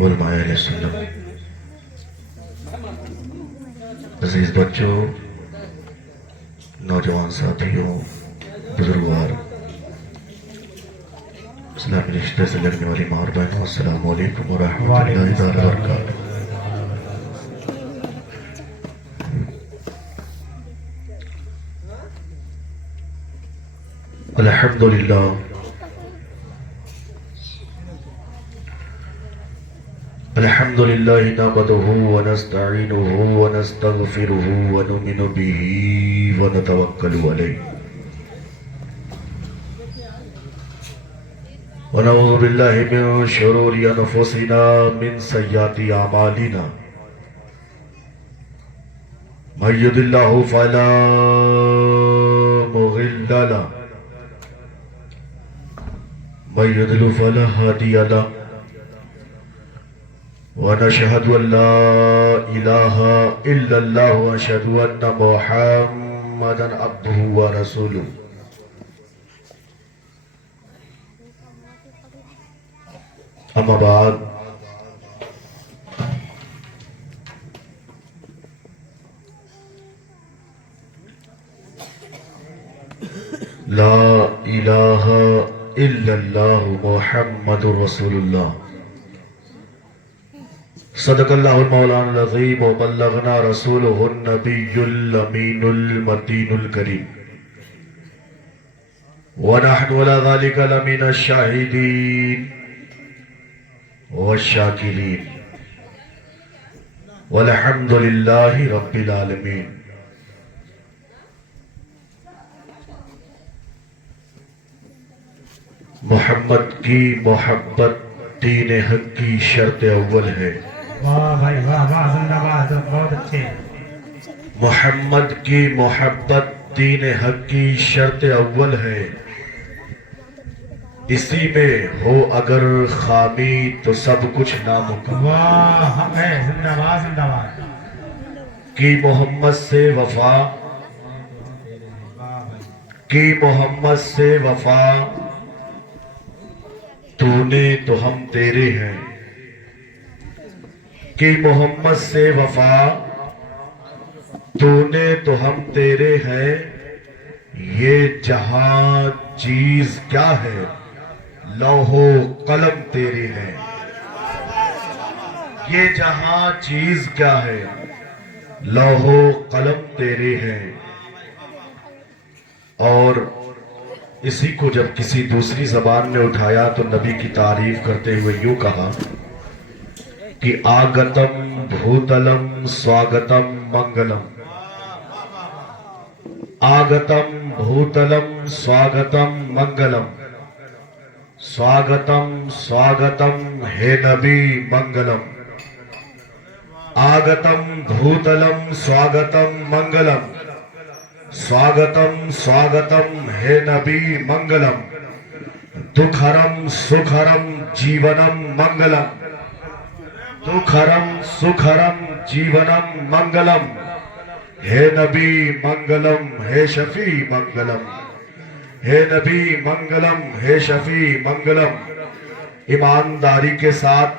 علماء اہل سنت، عزیز بچوں، نوجوان ساتھیوں، بزرگوار، اسلامی رشتے سے لگنے والی ماں اور بہنوں، السلام علیکم ورحمۃ اللہ تعالی وبرکاتہ۔ الحمدللہ الحمدللہ نحمدہ ونستعینہ ونستغفرہ ونؤمن بہ ونتوکل علیہ ونعوذ باللہ من شرور انفسنا من سیئات اعمالنا من یهد اللہ فلا مضل له من يضلل فلا هادي له ونشهد أن لا إله إلا الله ونشهد أن محمدا عبده ورسوله أما بعد لا إله إلا الله محمد رسول الله صدق الله المولانا العظيم وبلغنا رسوله النبي الأمين المتين الكريم ونحن على ذلك لمن الشاهدين والشاكرين والحمد لله رب العالمين۔ محمد کی محبت دین حق کی شرط اول ہے۔ واہ بھائی واہ واہ، زندہ باد، بہت اچھے۔ محمد کی محبت دین حق کی شرط اول ہے، اسی میں ہو اگر خامی تو سب کچھ نامکمل۔ واہ ہے، زندہ باد زندہ باد۔ کی محمد سے وفا، کی محمد سے وفا، تو نے تو ہم تیرے ہیں۔ کہ محمد سے وفا، تو نے تو ہم تیرے ہیں، یہ جہاں چیز کیا ہے، لوح و قلم تیرے ہیں۔ یہ جہاں چیز کیا ہے، لوح و قلم تیرے ہیں۔ اور اسی کو جب کسی دوسری زبان میں اٹھایا تو نبی کی تعریف کرتے ہوئے یوں کہا کہ آگتم بھوتلم سواگتم منگلم، آگتم بھوتلم سواگتم منگلم، سواگتم سواگتم ہے نبی منگلم، آگتم بھوتلم سواگتم منگلم، سواگتم سواگتم ہے نبی منگلم، دکھرم سکھرم جیونم منگلم، دکھرم سکھرم جیونم منگلم، ہے نبی منگلم ہے شفیع منگلم، ہے نبی منگلم ہے شفیع منگلم۔ ایمانداری کے ساتھ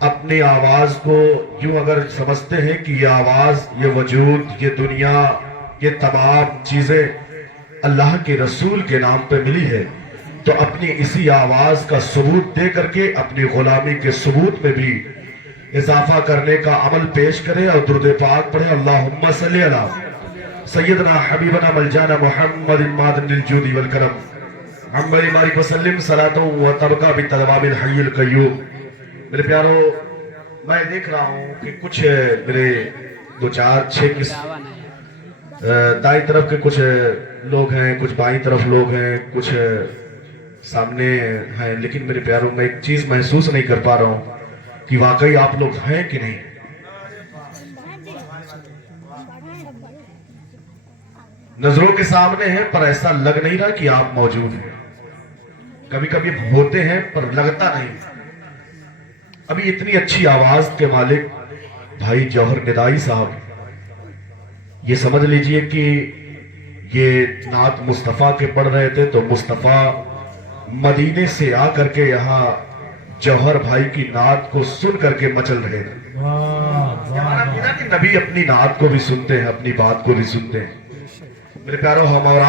اپنی آواز کو یوں اگر سمجھتے ہیں کہ یہ آواز، یہ وجود، یہ دنیا، یہ تمام چیزیں اللہ کے رسول کے نام پہ ملی ہے، تو اپنی اسی آواز کا ثبوت دے کر کے اپنی غلامی کے ثبوت میں بھی اضافہ کرنے کا عمل پیش کرے اور درود پاک پڑھے۔ اللہم صلی علی سیدنا حبیبنا ملجانا محمد مادن الجود والکرم عمر بارک وسلم صلاۃ و تبقى بتدوام الحی القیوم۔ میرے پیارو، میں دیکھ رہا ہوں کہ کچھ میرے دو چار چھ دائیں طرف کے کچھ لوگ ہیں، کچھ بائیں طرف لوگ ہیں، کچھ سامنے ہیں، لیکن میرے پیاروں میں ایک چیز محسوس نہیں کر پا رہا ہوں کہ واقعی آپ لوگ ہیں کہ نہیں۔ نظروں کے سامنے ہیں پر ایسا لگ نہیں رہا کہ آپ موجود ہیں۔ کبھی کبھی ہوتے ہیں پر لگتا نہیں۔ ابھی اتنی اچھی آواز کے مالک بھائی جوہر ندائی صاحب، یہ سمجھ لیجئے کہ یہ نعت مصطفیٰ کے پڑھ رہے تھے تو مصطفیٰ مدینے سے آ کر کے یہاں जौहर भाई की नात को सुन करके मचल रहे थे। हमारा बिना कि नबी अपनी नात को भी सुनते हैं, अपनी बात को भी सुनते हैं। मेरे प्यारो, हम और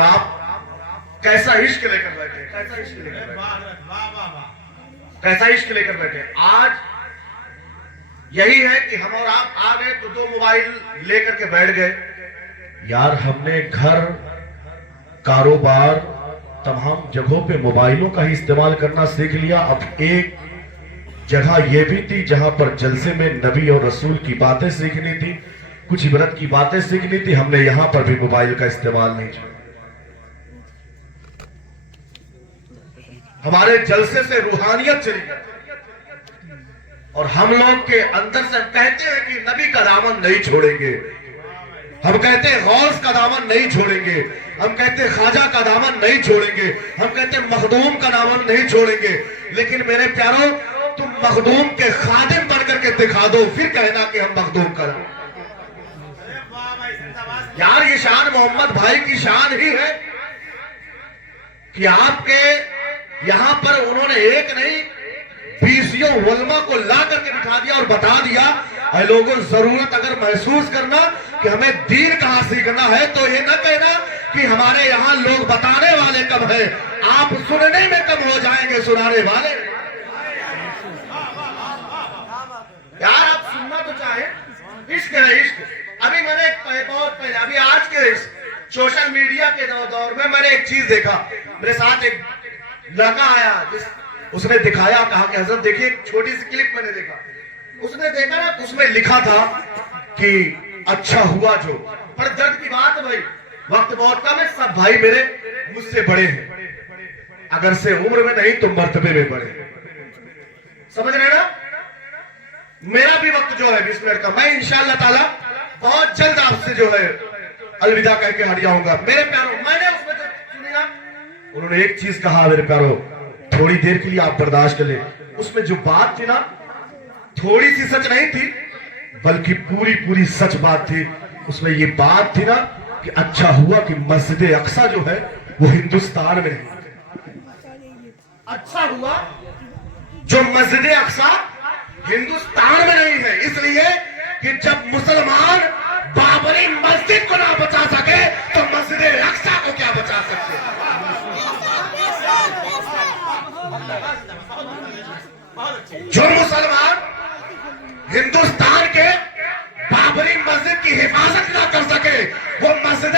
आप कैसा इश्क लेकर बैठे, कैसा इश्क लेकर बैठे, कैसा इश्क लेकर बैठे। आज यही है कि हम और आप आ गए तो 2 मोबाइल लेकर के बैठ गए। यार, हमने घर, कारोबार, तमाम जगहों पे मोबाइलों का ही इस्तेमाल करना सीख लिया। अब एक जगह यह भी थी जहां पर जलसे में नबी और रसूल की बातें सीखनी थी, कुछ इबरत की बातें सीखनी थी। हमने यहां पर भी मोबाइल का इस्तेमाल नहीं किया। हमारे जलसे से रूहानियत चली गई और हम लोग के अंदर से कहते हैं कि नबी का दामन नहीं छोड़ेंगे, हम कहते हैं गौस का दामन नहीं छोड़ेंगे, हम कहते हैं ख्वाजा का दामन नहीं छोड़ेंगे, हम कहते हैं मखदूम का दामन नहीं छोड़ेंगे। लेकिन मेरे प्यारों, तुम मखदूम के खादिम बन करके दिखा दो, फिर कहना कि हम मखदूम कर। यार, ये शान मोहम्मद भाई की शान ही है कि आपके यहां पर उन्होंने एक नहीं 20 उलमा को ला करके बिठा दिया और बता दिया, ऐ लोगों, जरूरत अगर महसूस करना कि हमें दीन कहां सीखना है तो ये न कहना कि हमारे यहां लोग बताने वाले कम है, आप सुनने में कम हो जाएंगे, सुनाने वाले। यार, आप सुनना तो चाहे, इश्क है इश्क। अभी मैंने बहुत पहले, अभी आज के सोशल मीडिया के दौर में मैंने एक चीज देखा। मेरे साथ एक लड़का आया, उसने दिखाया, कहा कि हजरत देखिए, एक छोटी सी क्लिप मैंने देखा। उसने देखा ना, उसमें लिखा था कि अच्छा हुआ जो, पर दर्द की बात है भाई, वक्त बहुत कम है, सब भाई मेरे मुझसे बड़े हैं, अगर से उम्र में नहीं तो मर्तबे में बड़े। समझ रहे ना? मेरा भी वक्त जो है 20 मिनट का, मैं इंशाअल्लाह ताला बहुत जल्द आपसे जो है अलविदा कह के हट जाऊंगा। मेरे प्यारों, मैंने उसमें जो सुनी ना, उन्होंने एक चीज कहा मेरे प्यारों, थोड़ी देर के लिए आप बर्दाश्त कर ले। उसमें जो बात थी ना, थोड़ी सी सच नहीं थी, बल्कि पूरी पूरी सच बात थी। उसमें ये बात थी ना कि अच्छा हुआ कि मस्जिद अक्सा जो है वो हिंदुस्तान में है। अच्छा हुआ जो मस्जिद अक्सा हिंदुस्तान में नहीं है, इसलिए कि जब मुसलमान बाबरी मस्जिद को ना बचा सके तो मस्जिद अक्सा को क्या बचा सकते हैं। जो मुसलमान हिंदुस्तान के बाबरी मस्जिद की हिफाजत ना कर सके, वो मस्जिद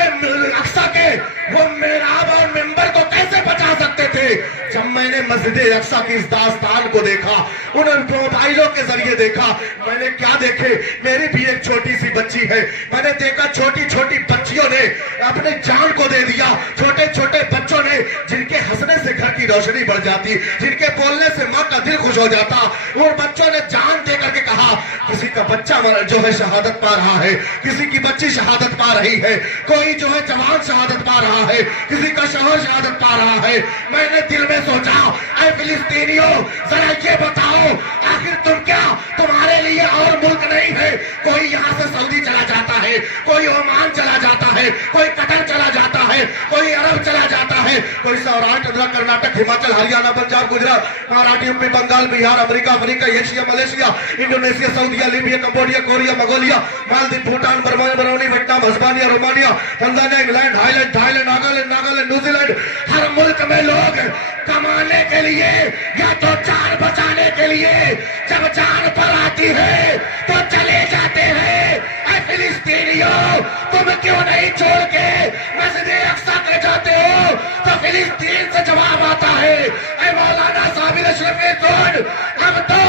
अक्सा के वो मेहराब और मिंबर को कैसे बचा सकते थे। जब मैंने मस्जिद अक्सा की इस दास्तान को देखा, उन मोबाइलों के जरिए देखा, मैंने क्या देखे, मेरी भी एक छोटी सी बच्ची है, मैंने देखा छोटी छोटी बच्चियों ने अपने जान को दे दिया, छोटे छोटे बच्चों ने, जिनके हंसने से घर की रोशनी बढ़ जाती, जिनके बोलने से माँ का दिल खुश हो जाता, उन बच्चों ने जान दे करके कहा, किसी का बच्चा जो है शहादत पा रहा है, किसी की बच्ची शहादत पा रही है, कोई जो है जवान शहादत पा रहा है, किसी का शौहर शहादत पा रहा है। मैंने दिल में सोचा, ऐ फिलिस्तीनियों, जरा ये बताओ, आखिर तुम क्या, तुम्हारे लिए और मुल्क नहीं है? कोई यहाँ से सऊदी चला जाता है, कोई ओमान चला जाता है, कोई कतर चला जाता है, कोई अरब चला जाता है, कोई Saurashtra, Karnataka, Himachal, Haryana, Punjab, Gujarat, Maharashtra, UP, Bengal, Bihar, America, Africa, Asia, Malaysia, Indonesia, सऊदीया, Libya, Cambodia, Korea, Mongolia, Maldives, Bhutan, Burma, Barauni, Vietnam, हस्बानिया, Romania, Tanzania, England, Thailand, Nagaland, New Zealand, हर मुल्क में लोग कमाने के लिए या तो जान बचाने के लिए, जब जान पर आती है तो चले जाते हैं। ऐ फिलिस्तीनियों, तुम क्यों नहीं छोड़ के मस्जिद अक्सा के जाते हो? तो फिलिस्तीन से जवाब आता है, ऐ मौलाना साबिर अशरफी सुन, अब तो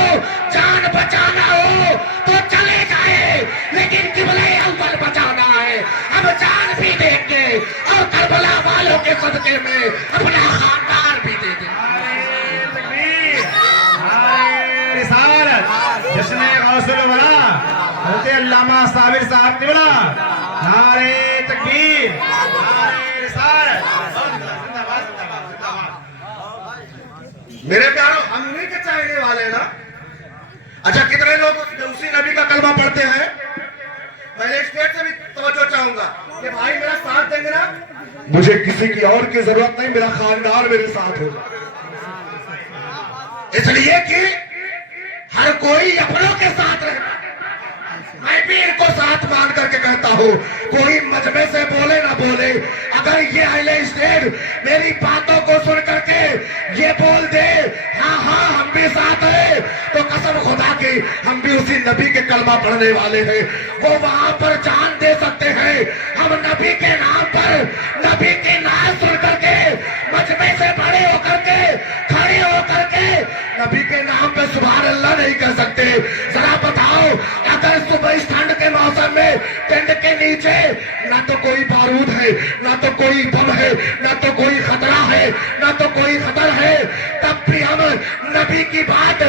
जान बचाना हो तो चले जाए, लेकिन किबले अव्वल बचाना है, अब जान भी देंगे और करबला वालों के सदके में अपना खानदान भी दे देंगे। जश्न गौसुल वला हज़रत अल्लामा साबिर साहब ने बोला, नारे तकबीर, नारे रिसालत, जिंदाबाद, जिंदाबाद, जिंदाबाद। मेरे प्यारों, हम उन्हीं के चाहने वाले हैं ना। अच्छा, कितने लोग उसी नबी का कलमा पढ़ते हैं? पहले स्टेट से भी तवज्जो चाहूंगा कि भाई मेरा साथ देंगे ना, मुझे किसी की और की जरूरत नहीं, मेरा खानदान मेरे साथ होगा। اس لیے کہ ہر کوئی اپنوں کے ساتھ رہتا ہے. میں بھی ان کو ساتھ مان کر کے کہتا ہوں, کوئی مجمع سے بولے نہ بولے, اگر یہ اہل اسٹیٹ میری باتوں کو سن کر کے یہ بول دے ہاں ہاں ہم بھی ساتھ ہیں, تو قسم خدا کی ہم بھی اسی نبی کے کلمہ پڑھنے والے ہیں. وہ وہاں پر جان دے سکتے ہیں. ہم نبی کے نام پر نبی کی نعت سن کر کے مجمع سے بڑے ہو کر کے کھڑے ہو کر کے نبی کے نام پہ سبحان اللہ نہیں کر سکتے. ذرا بتاؤ, اگر صبح اس ٹھنڈ کے موسم میں ٹینٹ کے نیچے نہ تو کوئی بارود ہے, نہ تو کوئی بم ہے, نہ تو کوئی خطرہ ہے, نہ تو کوئی خطر ہے, تب بھی ہم نبی کی بات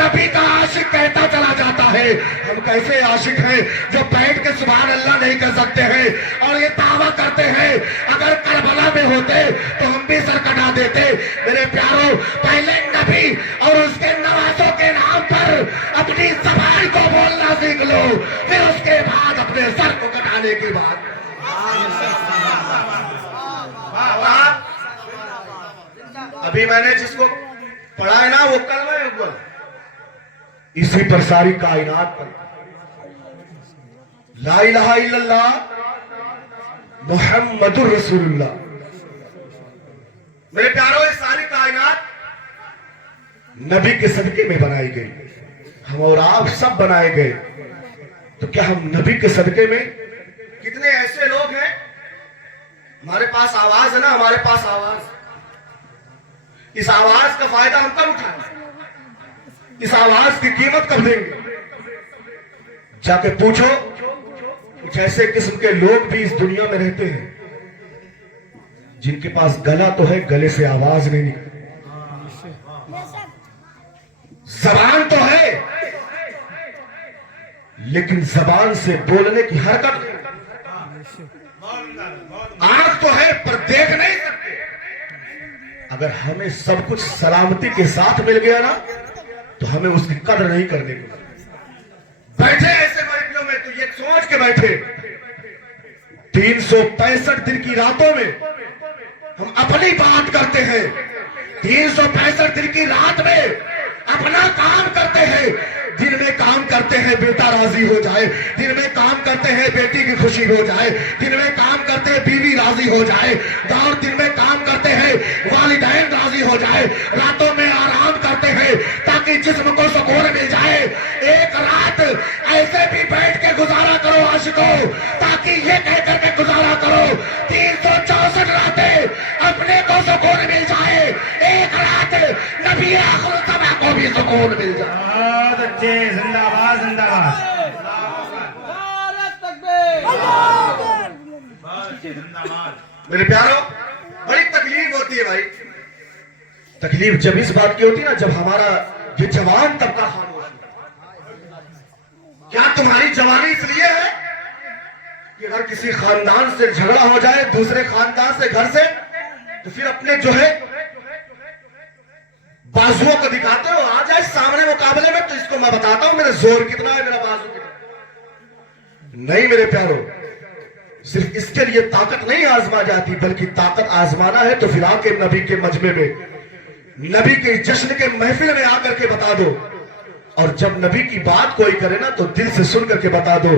نبی کا عاشق کہتا چلا جاتا ہے. ہم کیسے عاشق ہیں جو بیٹھ کے سبحان اللہ نہیں کر سکتے ہیں اور یہ دعویٰ کرتے ہیں اگر کربلا میں ہوتے تو ہم بھی سر کٹا دیتے. میرے پیاروں, پہلے نبی اور اس کے نوازوں کے نام پر اپنی زبان کو بولنا سیکھ لو, پھر اس کے بعد اپنے سر کو کٹانے کی بات. ابھی میں نے جس کو پڑھا ہے نا وہ کلمہ اول, اسی پر ساری کائنات پر لا الہ الا اللہ محمد الرسول اللہ. میرے پیاروں, یہ ساری کائنات نبی کے صدقے میں بنائی گئی. ہم اور آپ سب بنائے گئے, تو کیا ہم نبی کے صدقے میں؟ کتنے ایسے لوگ ہیں, ہمارے پاس آواز ہے نا, ہمارے پاس آواز, اس آواز کا فائدہ ہم کب اٹھائیں, اس آواز کی قیمت کب دیں گے؟ جا کے پوچھو, کچھ ایسے قسم کے لوگ بھی اس دنیا میں رہتے ہیں جن کے پاس گلا تو ہے, گلے سے آواز نہیں نکلتی, زبان تو ہے لیکن زبان سے بولنے کی حرکت نہیں, آنکھ تو ہے پر دیکھ نہیں سکتے. اگر ہمیں سب کچھ سلامتی کے ساتھ مل گیا نا تو ہمیں اس کی قدر نہیں کرنے کی. بیٹھے ایسے محفلوں میں تو یہ سوچ کے بیٹھے 365 دن کی راتوں میں ہم اپنی بات کرتے ہیں, 365 دن کی رات میں اپنا کام کرتے ہیں. دن میں کام کرتے ہیں بیٹا راضی ہو جائے, دن میں کام کرتے ہیں بیٹی کی خوشی ہو جائے, دن میں کام کرتے ہیں بیوی راضی ہو جائے, اور دن میں کام کرتے ہیں والدین راضی ہو جائے, راتوں میں آرام کرتے ہیں تاکہ جسم کو سکون مل جائے. ایک رات ایسے بھی بیٹھ کے گزارا کرو عاشقوں, تاکہ یہ کہہ کر کے گزارا کرو 364 راتیں اپنے کو سکون مل جائے, ایک رات نبی آخر الزماں کو بھی سکون مل جائے. بہت اچھے, زندہ باد, زندہ باد. میرے پیاروں, بڑی تکلیف ہوتی ہے بھائی. تکلیف جب اس بات کی ہوتی ہے نا, جب ہمارا یہ جوان طبقہ خاموش ہے. کیا تمہاری جوانی اس لیے ہے کہ اگر کسی خاندان سے جھگڑا ہو جائے دوسرے خاندان سے, گھر سے, تو پھر اپنے جو ہے بازوؤں کو دکھاتے ہو, آ جائے سامنے مقابلے میں تو اس کو میں بتاتا ہوں میرا زور کتنا ہے, میرا بازو کتنا. نہیں میرے پیاروں, صرف اس کے لیے طاقت نہیں آزما جاتی, بلکہ طاقت آزمانا ہے تو پھر آ کے نبی کے مجمع میں, نبی کے جشن کے محفل میں آ کر کے بتا دو. اور جب نبی کی بات کوئی کرے نا تو دل سے سن کر کے بتا دو.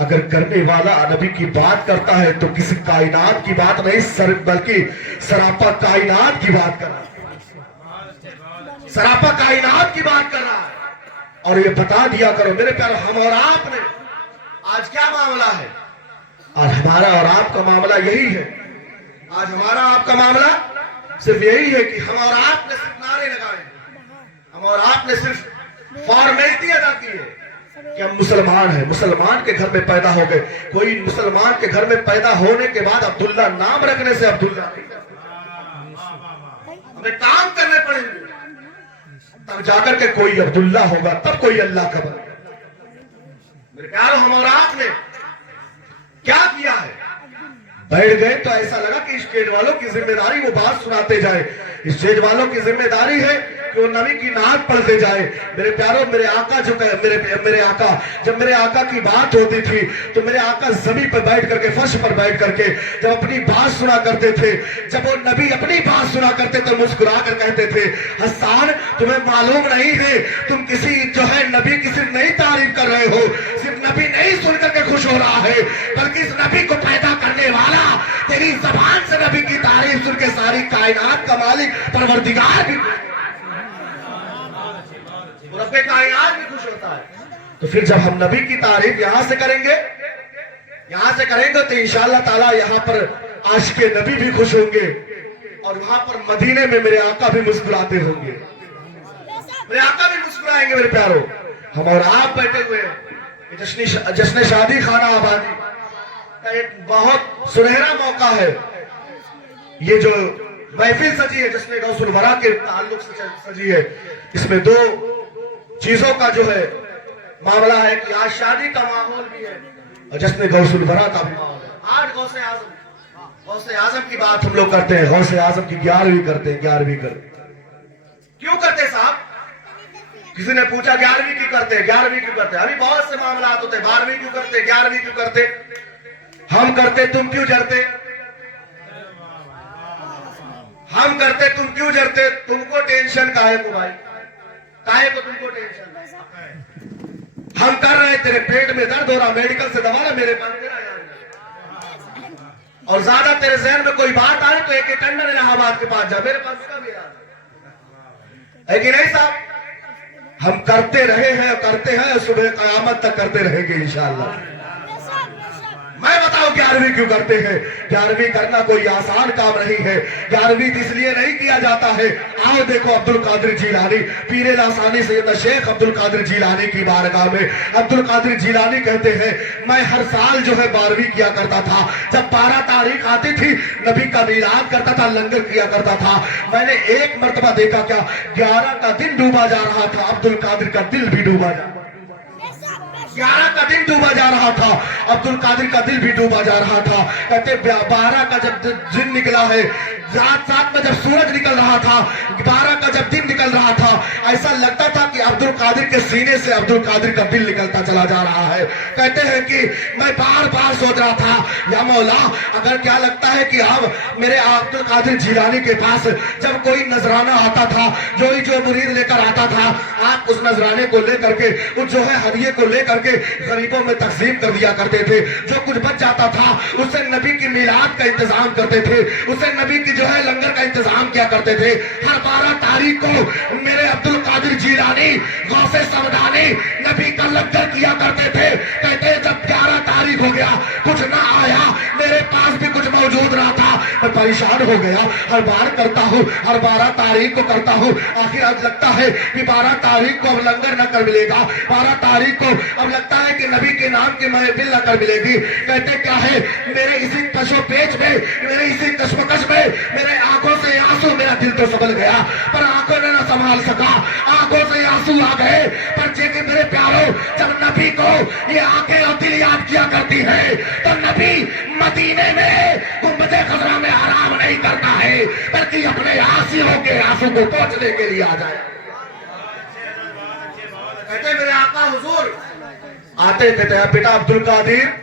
اگر کرنے والا نبی کی بات کرتا ہے تو کسی کائنات کی بات نہیں, بلکہ سراپا کائنات کی بات کر رہا ہے, سراپا کائنات کی بات کر رہا ہے. اور یہ بتا دیا کرو میرے پیارے, ہم اور آپ نے آج کیا معاملہ ہے؟ آج ہمارا اور آپ کا معاملہ یہی ہے. آج ہمارا آپ کا معاملہ صرف یہی ہے کہ ہم اور آپ نے صرف نعرے لگائے, ہم اور آپ نے صرف فارمیلٹی ادا کی ہے کہ ہم مسلمان ہیں, مسلمان کے گھر میں پیدا ہو گئے. کوئی مسلمان کے گھر میں پیدا ہونے کے بعد عبداللہ نام رکھنے سے عبداللہ نہیں, ہمیں کام کرنے پڑیں گے تب جا کر کے کوئی عبداللہ ہوگا, تب کوئی اللہ کا بندہ. میرے پیاروں, ہم اور آپ نے کیا کیا ہے؟ بیٹھ گئے تو ایسا لگا کہ اسٹیج والوں کی ذمہ داری وہ بات سناتے جائے. इस स्टेज वालों की जिम्मेदारी है कि वो नबी की नात पढ़ते जाए। मेरे प्यारों, मेरे आका जो मेरे आका, जब मेरे आका की बात होती थी तो मेरे आका जमीन पर बैठ करके, फर्श पर बैठ करके जब अपनी बात सुना करते थे, जब वो नबी अपनी बात सुना करते तो मुस्कुरा कर कहते थे, हसन तुम्हें मालूम नहीं है, तुम किसी जो है नबी की सिर्फ नहीं तारीफ कर रहे हो, सिर्फ नबी नहीं सुन करके खुश हो रहा है, बल्कि इस नबी को पैदा करने वाला तेरी जबान से नबी की तारीफ सुन के सारी कायनात का मालिक परवरदिगार भी, रब्बे कायनात भी खुश होता है। तो फिर जब हम नबी की तारीफ यहां से करेंगे तो इंशाअल्लाह ताला यहां पर आशिके नबी भी खुश होंगे और वहां पर मदीने में मेरे आका भी मुस्कुराते होंगे, मेरे आका भी मुस्कुराएंगे। मेरे प्यारो, हम और आप बैठे हुए हैं जश्न शादी खाना आबादी का एक बहुत सुनहरा मौका है। ये जो महफिल सजी है जश्न गौसुल वरा के ताल्लुक से सजी है, इसमें दो चीजों का जो है मामला है कि आज शादी का माहौल भी है और जश्न गौसुल वरा का भी माहौल है। आज गौसे आजम की बात हम लोग करते हैं, गौसे आजम की 11वीं करते हैं। क्यों करते साहब? किसी ने पूछा 11वीं क्यों करते हैं, 11वीं क्यों करते हैं? अभी बहुत से मामला होते, 12वीं क्यों करते, 11वीं क्यों करते? हम करते तुम क्यों जरते, हम करते तुम क्यों जरते? तुमको टेंशन काहे को भाई, काहे को तुमको टेंशन? हम कर रहे, तेरे पेट में दर्द हो रहा, मेडिकल से दवा ला, मेरे पास तेरा और ज्यादा तेरे जहन में कोई बात आ रही तो एक टंडन इलाहाबाद के पास जा, मेरे पास उसका भी है कि नहीं साहब? हम करते रहे हैं, करते हैं, सुबह क़यामत तक करते रहेंगे इंशाअल्लाह। मैं बताऊं 11वीं क्यों करते हैं? 11वीं करना कोई आसान काम नहीं है। 11वीं इसलिए नहीं किया जाता है, आओ देखो अब्दुल कादिर जीलानी, पीरे लासानी सैयद शेख अब्दुल कादिर जीलानी की बारगाह में अब्दुल कादिर जीलानी कहते हैं, मैं हर साल जो है 12वीं किया करता था। जब 12 तारीख आती थी नबी का मीलाद करता था, लंगर किया करता था। मैंने एक मर्तबा देखा क्या 11 का दिन डूबा जा रहा था, अब्दुल कादिर का दिल भी डूबा जा 11 का दिन डूबा जा रहा था, अब्दुल कादिर का दिल भी डूबा जा रहा था। कहते 12 का जब दिन निकला है, रात 7 में जब सूरज निकल रहा था, 12 का जब दिन निकल रहा था, ऐसा लगता था कि अब्दुल कादिर के सीने से अब्दुल कादिर का दिल निकलता चला जा रहा है। कहते हैं कि मैं बार बार सोच रहा था, या मौला अगर क्या लगता है कि अब मेरे अब्दुल कादिर जीलानी के पास जब कोई नजराना आता था, जो मुरीद लेकर आता था, आप उस नजराने को लेकर के, उस जो है हदिये को लेकर के गरीबों में तकसीम कर दिया करते थे। जो कुछ बच जाता था उससे नबी की मिलाद का इंतजाम करते थे, उससे नबी की जो है लंगर का इंतजाम किया करते थे। हर 12 तारीख को मेरे अब्दुल कादिर जीलानी गौसे समदानी नबी का लंगर किया करते थे। कहते जब 11 तारीख हो गया, कुछ ना आया, मेरे पास भी कुछ मौजूद रहा था, मैं परेशान हो गया। हर बार करता हूँ, हर 12 तारीख को करता हूँ, आखिर आज लगता है कि 12 तारीख को अब लंगर न कर मिलेगा, 12 तारीख को अब लगता है कि नबी के नाम की महफिल न कर मिलेगी। कहते क्या है, मेरे इसी कशोपेच में, मेरे इसी कशमकश में मेरे आंखों से आंसू, मेरा दिल तो संभल गया पर आंखों ने न संभाल सका, आंखों से आंसू आ गए। पर जे कि मेरे प्यारों, जब नबी को ये आंखें और दिल याद किया करती है तो नबी मदीने में गुंबदे खजरा में आराम नहीं करता है, बल्कि अपने आंसुओं के आंसू को पोंछने के लिए आ जाए। कहते मेरे आका हुजूर आते, कहते हैं बेटा अब्दुल कादिर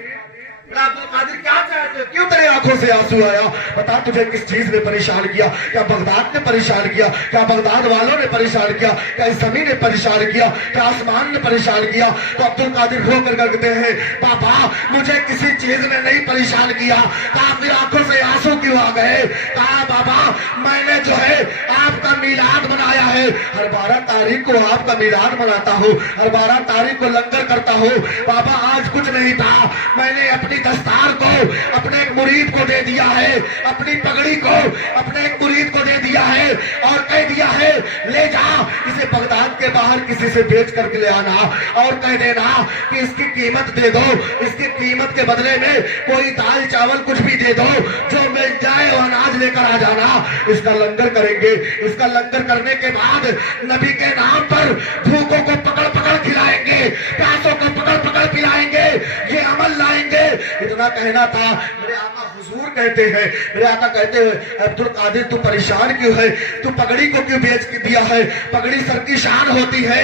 क्या चाहते हो, क्यों तेरे आंखों से आंसू आया? बता तुझे किस चीज ने परेशान किया? क्या बगदाद ने परेशान किया? क्या बगदाद वालों ने परेशान किया? क्या इस जमीन ने परेशान किया? क्या आसमान ने परेशान किया? तो अब्दुल कादिर रो कर कहते हैं, पापा मुझे किसी चीज ने नहीं परेशान किया। कहा फिर आंखों से आंसू क्यों आ गए? कहा बाबा मैंने जो है आपका मीलाद मनाया है, हर 12 तारीख को आपका मीलाद मनाता हूँ, हर 12 तारीख को लंगर करता हूँ। बाबा आज कुछ नहीं था, मैंने अपनी दस्तार को अपने एक मुरीद को दे दिया है, अपनी पगड़ी को अपने एक मुरीद को दे दिया है और कह दिया है ले जा इसे बगदाद के बाहर किसी से बेच करके ले आना और कह देना कि इसकी कीमत दे दो, इसकी कीमत के बदले में कोई दाल चावल कुछ भी दे दो, जो मिल जाए वो अनाज लेकर आ जाना। इसका लंगर करेंगे, इसका लंगर करने के बाद नबी के नाम पर भूखों को पकड़ पकड़ खिलाएंगे, प्यासों को पकड़ पकड़ पिलाएंगे, ये अमल लाएंगे। इतना कहना था। मेरे आका हुजूर कहते हैं। मेरे आका कहते हैं अब्दुल कादिर तू परेशान क्यों है, तू पगड़ी को क्यों बेच के दिया है? पगड़ी सर की शान होती है,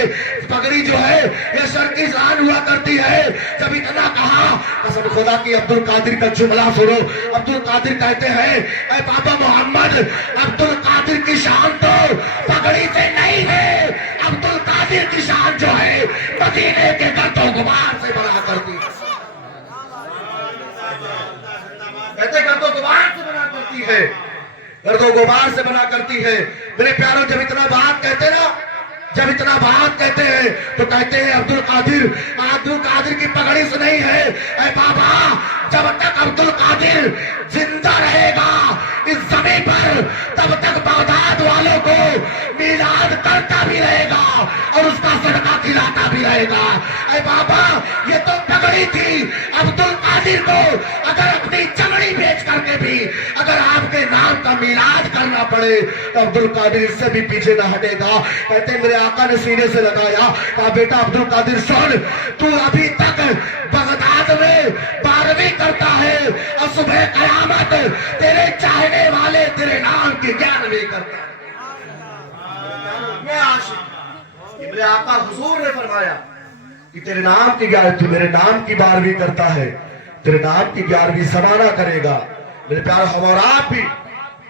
पगड़ी जो है ये सर की शान हुआ करती है। जब इतना कहा कसम खुदा की अब्दुल कादिर का जुमला सुनो। अब्दुल कादिर कहते हैं ऐ बाबा मोहम्मद, अब्दुल कादिर की शान तो पगड़ी से नहीं है, अब्दुल कादिर की शान जो है मदीने के गर्दो गुबार से बना करती है। कहते गर्दो गुबार से बना करती है, गर्दो गुबार से बना करती है। मेरे प्यारों जब इतना बात कहते ना, जब इतना बात कहते हैं तो कहते हैं अब्दुल कादिर की पगड़ी से नहीं है। ऐ बाबा जब तक अब्दुल कादिर जिंदा रहेगा इस जमीन पर तब तक बगदाद वालों को मिलाद करता भी रहेगा और उसका सदका खिलाता भी रहेगा। ऐ बाबा ये तो पगड़ी थी, अब्दुल कादिर को अगर अपनी चमड़ी बेच करके भी अगर आपके नाम का मिलाद करना पड़े तो अब्दुल कादिर इससे भी पीछे ना हटेगा। कहते मेरे आका ने सीने से लगाया, कहा बेटा अब्दुल कादिर सुन, तू अभी तक बगदाद में 12वीं करता है और सुबह कयामत तेरे चाहने वाले तेरे नाम की 11वीं करता है। मेरे आका हुजूर ने फरमाया कि तेरे नाम की 11वीं, मेरे नाम की 12वीं करता है, तेरे नाम की 11वीं समाना करेगा। मेरे प्यारे हम और आप भी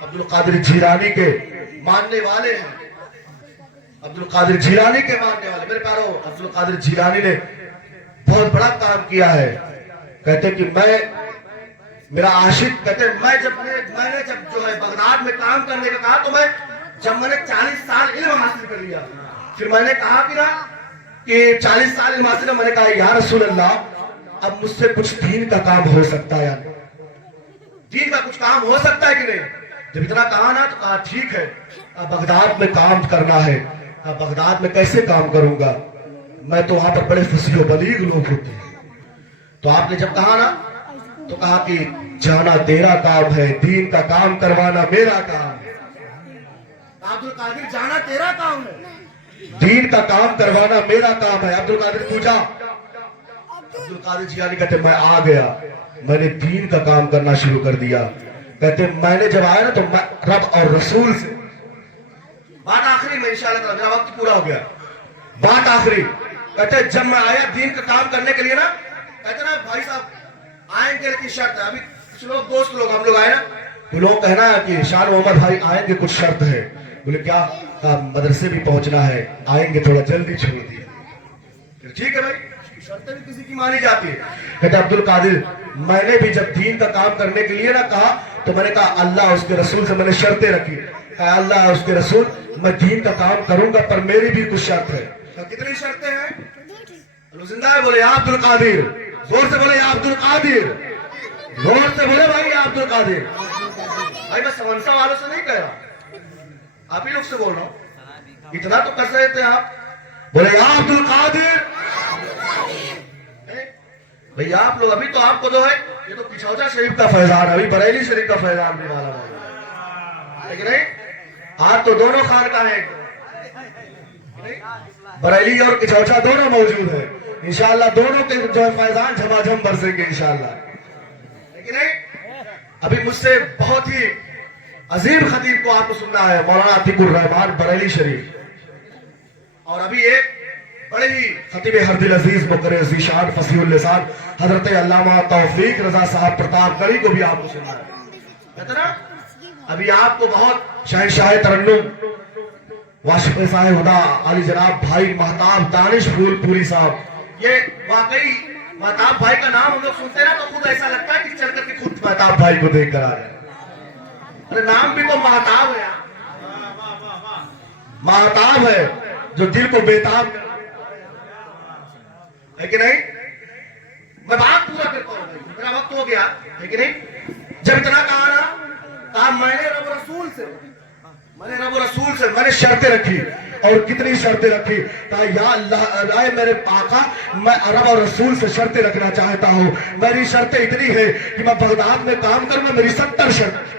अब्दुल कादिर जीलानी के मानने वाले हैं, अब्दुल कादिर जीलानी के मानने वाले। मेरे प्यारों अब्दुल कादिर जीलानी ने बहुत बड़ा काम किया है। कहते कि मैं मेरा आशिक, कहते मैंने जब जो है बगदाद में काम करने का कहा तो मैंने 40 साल इल्म हासिल कर लिया। फिर मैंने कहा कि 40 साल इल्म हासिल, मैंने कहा या रसूल अल्लाह अब मुझसे कुछ दीन का काम हो सकता है, दीन का कुछ काम हो सकता है कि नहीं? जब इतना कहा ना तो कहा ठीक है, अब बगदाद में काम करना है। अब बगदाद में कैसे काम करूंगा, मैं तो वहां पर बड़े फसीह बलीग लोग होते हैं। तो आपने जब कहा ना तो कहा कि जाना तेरा काम है, दीन का काम करवाना मेरा काम है। अब्दुल कादिर जाना तेरा काम है, दीन का काम करवाना मेरा काम है। अब्दुल कादिर पूछा, अब्दुल कादिर जिलानी कहते मैं आ गया, मैंने दीन का काम करना शुरू कर दिया। कहते मैंने जब आया ना तो मैं रब और रसूल से, बात आखिरी में इंशाअल्लाह मेरा वक्त पूरा हो गया, बात आखिरी। कहते जब मैं आया दीन का काम करने के लिए ना, कहते ना भाई साहब आएंगे लेकिन शर्त है। अभी कुछ लोग दोस्त लोग हम लोग आए ना, वो लोग कहना है कि शान मोहम्मद भाई आएंगे, कुछ शर्त है। बोले क्या? मदरसे भी पहुंचना है, आएंगे थोड़ा जल्दी छोड़ दिए। ठीक है भाई, शर्तें भी किसी की मानी जाती है। कहते अब्दुल कादिर मैंने भी जब दीन का काम करने के लिए ना कहा तो मैंने कहा अल्लाह उसके रसूल से मैंने शर्तें रखी। अल्लाह उसके रसूल मैं दीन का काम करूंगा पर मेरी भी कुछ शर्त है। कितनी शर्तें हैं? जिंदा है बोले या अब्दुल कादिर, जोर से बोले या अब्दुल कादिर, जोर से बोले भाई या अब्दुल कादिर। भाई मैं समंसा वालों से नहीं कह रहा, आप ही लोग से बोल रहा हूं। इतना तो कर रहे थे आप, बोले या अब्दुल कादिर। भैया आप लोग अभी तो आपको जो है ये तो पिछौजा शरीफ का फैजान, अभी बरेली शरीफ का फैजान भी वाला है, लेकिन नहीं आप तो दोनों खान का है, बरेली और किचौचा दोनों मौजूद है। इंशाअल्लाह दोनों के जो है फैजान झमाझम बरसेंगे इंशाअल्लाह। लेकिन नहीं अभी मुझसे बहुत ही अजीम खतीब को आपको सुनना है, मौलाना अतीकुर रहमान बरेली शरीफ, और अभी एक बड़े ही खतीब हरदिल अजीज मुकर्रर ज़ीशान फसीहुल लिसान हजरत अल्लामा तौफीक रजा साहब प्रतापगढ़ी को भी आपको सुनना है। कहते ना अभी आपको बहुत शहंशाह तरन्नुम वाशिफ साहिब हुदा अली जनाब भाई महताब दानिश फूलपुरी साहब, ये वाकई महताब भाई का नाम हम लोग सुनते हैं ना तो खुद ऐसा लगता है कि चल करके खुद महताब भाई को देख कर आ रहे हैं। अरे नाम भी तो महताब है, महताब है जो दिल को बेताब है कि नहीं। मैं बात पूरा करता हूँ, मेरा वक्त हो गया है कि नहीं। जब इतना कहा ना, कहा मैंने रब रसूल से मैंने शर्तें रखी, और कितनी शर्तें रखी। कहा या अल्लाह मेरे आका मैं अरब और रसूल से शर्तें रखना चाहता हूँ। मेरी शर्तें इतनी है कि मैं बगदाद में काम करूंगा, मेरी 70 शर्तें।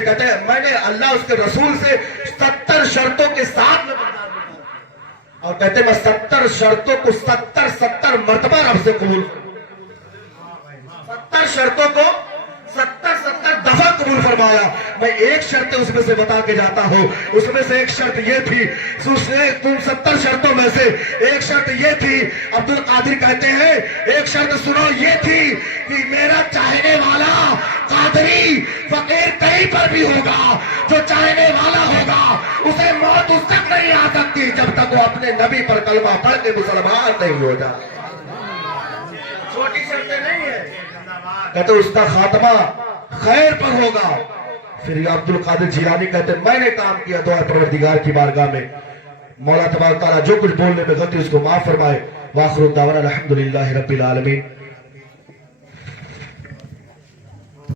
कहते हैं मैंने अल्लाह उसके रसूल से 70 शर्तों के साथ में बगदाद में काम, और कहते मैं 70 शर्तों को 70 मर्तबा रब से कबूल, 70 शर्तों को 70 दफा कबूल फरमाया। मैं एक शर्त उसमें से बता के जाता हूँ। उसमें से एक शर्त ये थी, तुम 70 शर्तों में से एक शर्त ये थी, अब्दुल कादिर कहते हैं एक शर्त सुनो ये थी कि मेरा चाहने वाला कादरी फकीर कहीं पर भी होगा, जो चाहने वाला होगा उसे मौत उस तक नहीं आ सकती जब तक वो अपने नबी पर कलमा पढ़ के मुसलमान नहीं हो जाता। छोटी शर्तें नहीं है। कहते उसका खात्मा खैर पर होगा। फिर अब्दुल कादिर जिलानी कहते मैंने काम किया दुआ परवरदिगार की बारगाह में, मौला तबारक तआला जो कुछ बोलने में गलती उसको माफ फरमाए। वाखिर दावाना अल्हम्दुलिल्लाहि रब्बिल आलमीन।